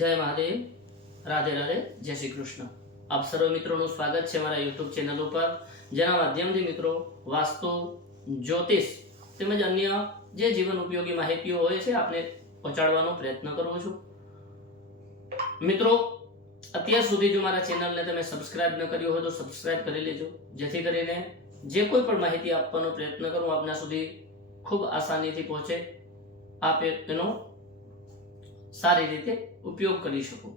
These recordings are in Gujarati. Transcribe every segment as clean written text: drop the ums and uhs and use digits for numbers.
જય મહાદેવ, રાધે રાધે, જય શ્રી કૃષ્ણ। આપ સર્વ મિત્રોનું સ્વાગત છે મારા યુટ્યુબ ચેનલ ઉપર, જેના માધ્યમથી મિત્રો વાસ્તુ, જ્યોતિષ તેમજ અન્ય જે જીવન ઉપયોગી માહિતીઓ હોય છે આપને પહોંચાડવાનો પ્રયત્ન કરું છું। મિત્રો, અત્યાર સુધી જો મારા ચેનલને તમે સબસ્ક્રાઇબ ન કર્યો હોય તો સબસ્ક્રાઇબ કરી લેજો, જેથી કરીને જે કોઈ પણ માહિતી આપવાનો પ્રયત્ન કરું આપના સુધી ખૂબ આસાનીથી પહોંચે, આપ એનો સારી રીતે ઉપયોગ કરી શકો।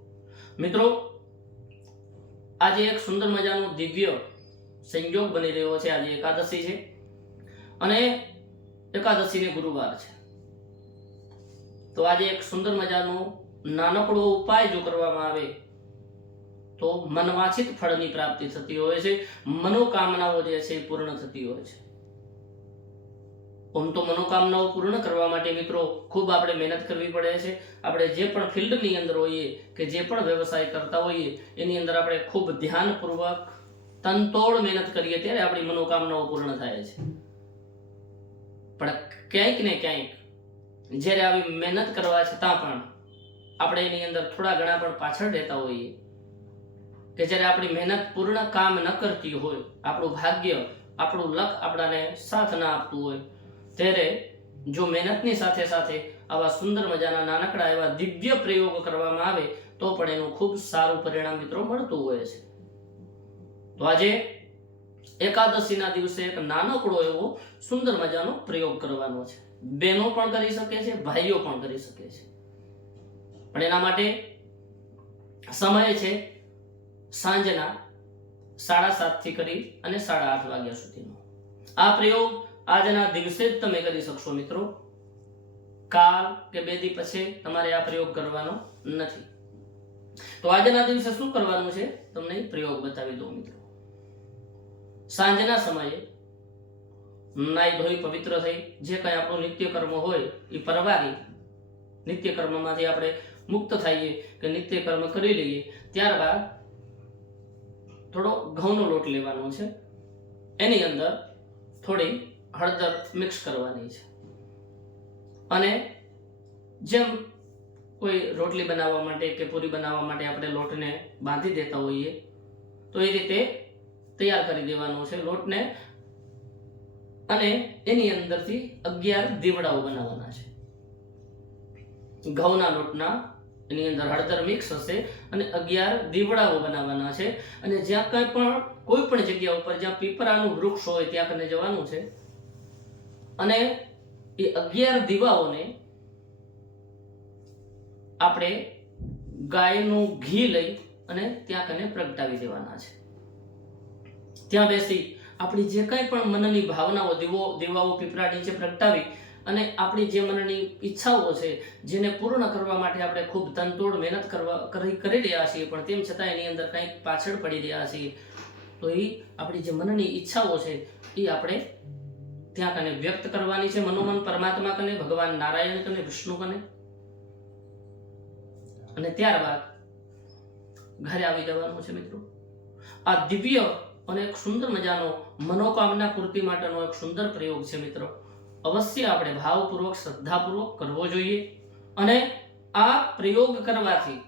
મિત્રો, આજે એક સુંદર મજાનો દિવ્ય સંયોગ બની રહ્યો છે। આજે એકાદશી છે અને એકાદશીને ગુરુવાર છે, તો આજે એક સુંદર મજાનો નાનકડો ઉપાય જો કરવામાં આવે તો મનવાંછિત ફળની પ્રાપ્તિ થતી હોય છે, મનોકામનાઓ જે છે પૂર્ણ થતી હોય છે। આમ તો મનોકામનાઓ પૂર્ણ કરવા માટે મિત્રો ખૂબ આપણે મહેનત કરવી પડે છે। આપણે જે પણ ફિલ્ડની અંદર હોઈએ કે જે પણ વ્યવસાય કરતા હોઈએ એની અંદર આપણે ખૂબ ધ્યાનપૂર્વક તનતોડ મહેનત કરીએ ત્યારે આપણી મનોકામનાઓ પૂર્ણ થાય છે। પણ ક્યાંક ને ક્યાંક જ્યારે આવી મહેનત કરવા છતાં પણ આપણે એની અંદર થોડા ઘણા પણ પાછળ રહેતા હોઈએ કે જ્યારે આપણી મહેનત પૂર્ણ કામ ન કરતી હોય, આપણું ભાગ્ય, આપણું લક આપણાને સાથ ન આપતું હોય, ત્યારે જો મહેનતની સાથે સાથે આવા સુંદર મજાના નાનકડા એવા દિવ્ય પ્રયોગ કરવામાં આવે તો પણ એનું ખૂબ સારું પરિણામ મિત્રો મળતું હોય છે। તો આજે એકાદશીના દિવસે એક નાનકડો એવો સુંદર મજાનો પ્રયોગ કરવાનો છે। બહેનો પણ કરી શકે છે, ભાઈઓ પણ કરી શકે છે, પણ એના માટે સમય છે સાંજના 7:30 થી કરી અને 8:30 વાગ્યા સુધીનો। આ પ્રયોગ આજના દિવસે જ તમે કરી શકશો મિત્રો, કાલ કે 2 દી પછી તમારે આ પ્રયોગ કરવાનો નથી। તો આજના દિવસે શું કરવાનું છે તમને પ્રયોગ બતાવી દઉં મિત્રો। સાંજના સમયે નાઈ ધોઈ પવિત્ર થઈ જે કંઈ આપણું નિત્યકર્મ હોય એ પરવારી નિત્યકર્મમાંથી આપણે મુક્ત થઈએ કે નિત્યકર્મ કરી લઈએ, ત્યારબાદ થોડો ઘઉંનો લોટ લેવાનો છે, એની અંદર થોડી હળદર મિક્સ કરવાની છે અને જેમ કોઈ રોટલી બનાવવા માટે કે પૂરી બનાવવા માટે આપણે લોટને બાંધી દેતા હોઈએ તો એ રીતે તૈયાર કરી દેવાનો છે લોટને, અને એની અંદરથી 11 દીવડાઓ બનાવવાના છે। ઘઉંના લોટના એની અંદર હળદર મિક્સ હશે અને 11 દીવડાઓ બનાવવાના છે, અને જ્યાં કંઈ પણ કોઈ પણ જગ્યા ઉપર જ્યાં પીપળાનું વૃક્ષ હોય ત્યાં કને જવાનું છે અને એ 11 દીવાઓને આપણે ગાયનું ઘી લઈ અને ત્યાં કને પ્રગટાવી દેવાના છે। ત્યાં બેસી આપણી જે કંઈ પણ મનની ભાવનાઓ દીવાઓ પીપળા નીચે પ્રગટાવી અને આપણી જે મનની ઈચ્છાઓ છે જેને પૂર્ણ કરવા માટે આપણે ખૂબ તનતોડ મહેનત કરી રહ્યા છીએ, પણ તેમ છતાં એની અંદર કંઈક પાછળ પડી રહ્યા છીએ, તો એ આપણી જે મનની ઈચ્છાઓ છે એ આપણે ત્યાં કને વ્યક્ત કરવાની છે, મનોમન પરમાત્મા કને, ભગવાન નારાયણ કને, વિષ્ણુ કને, અને ત્યારબાદ ઘરે આવી જવાનું છે મિત્રો। આ દિવ્ય અને એક સુંદર મજાનો મનોકામના પૂર્તિ માટેનો એક સુંદર પ્રયોગ છે મિત્રો। અવશ્ય આપણે ભાવપૂર્વક શ્રદ્ધાપૂર્વક કરવો જોઈએ, અને આ પ્રયોગ કરવાથી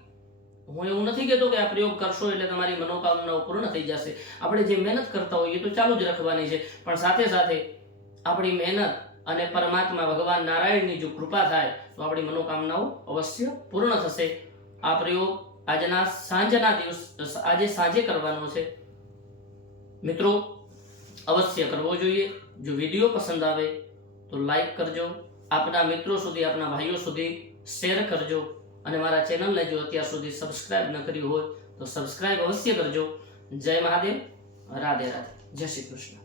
હું એવું નથી કહેતો કે આ પ્રયોગ કરશો એટલે તમારી મનોકામનાઓ પૂર્ણ થઈ જશે। આપણે જે મહેનત કરતા હોઈએ તો ચાલુ જ રાખવાની છે, પણ સાથે સાથે આપણી મહેનત અને પરમાત્મા ભગવાન નારાયણની જો કૃપા થાય તો આપણી મનોકામનાઓ અવશ્ય પૂર્ણ થશે। આ પ્રયોગ આજે સાંજે કરવાનો છે મિત્રો, અવશ્ય કરવો જોઈએ। જો વિડીયો પસંદ આવે તો લાઈક કરજો, આપના મિત્રો સુધી, આપના ભાઈઓ સુધી શેર કરજો, અને મારા ચેનલને જો અત્યાર સુધી સબસ્ક્રાઇબ ન કર્યું હોય તો સબસ્ક્રાઇબ અવશ્ય કરજો। જય મહાદેવ, રાધે રાધે, જય શ્રી કૃષ્ણ।